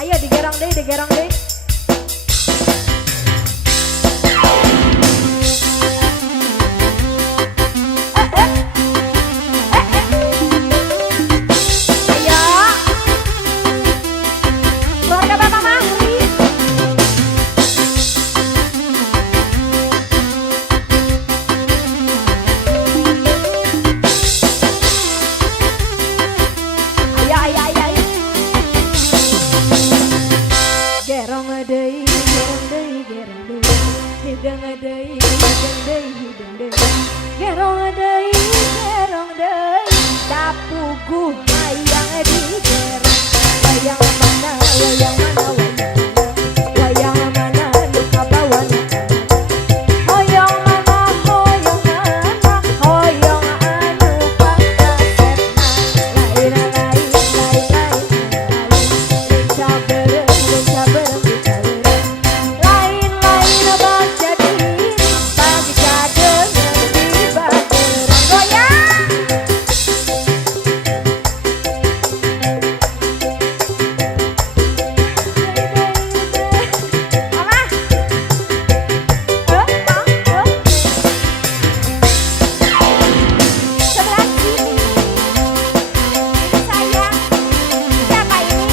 Ayo digerong deh, digerong deh. Hidung deui, gerong deui, dapuguh hayang digerong. Wayang mana, wayang mana, wayang mana, nu kabawa nu hoyong mana, hoyong mana, hoyong anu pakasepna. Lain lincah berem lain abang jadi pagi jadeng di bageran goyang. Sebelah sini ini sayang, siapa ini?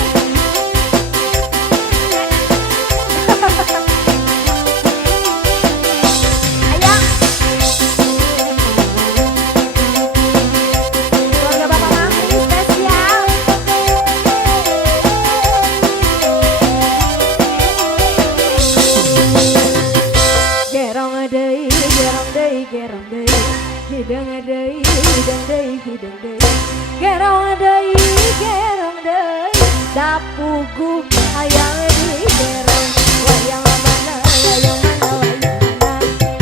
Gerong deui, hidung deui, gerong deui, dapuguh hayang digerong. Wayang mana, wayang mana,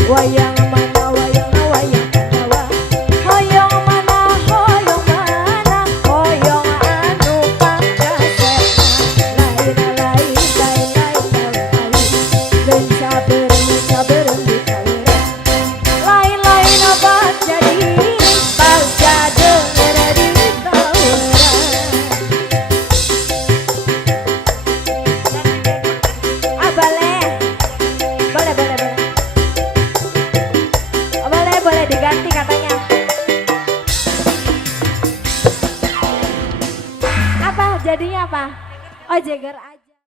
wayang mana, wayang mana, hoyong mana, hoyong anu pakasepna. Lain lincah berem di lain abad jadi baljadeng di tawaran. Boleh diganti katanya. Apa jadinya apa? Oh Jagger.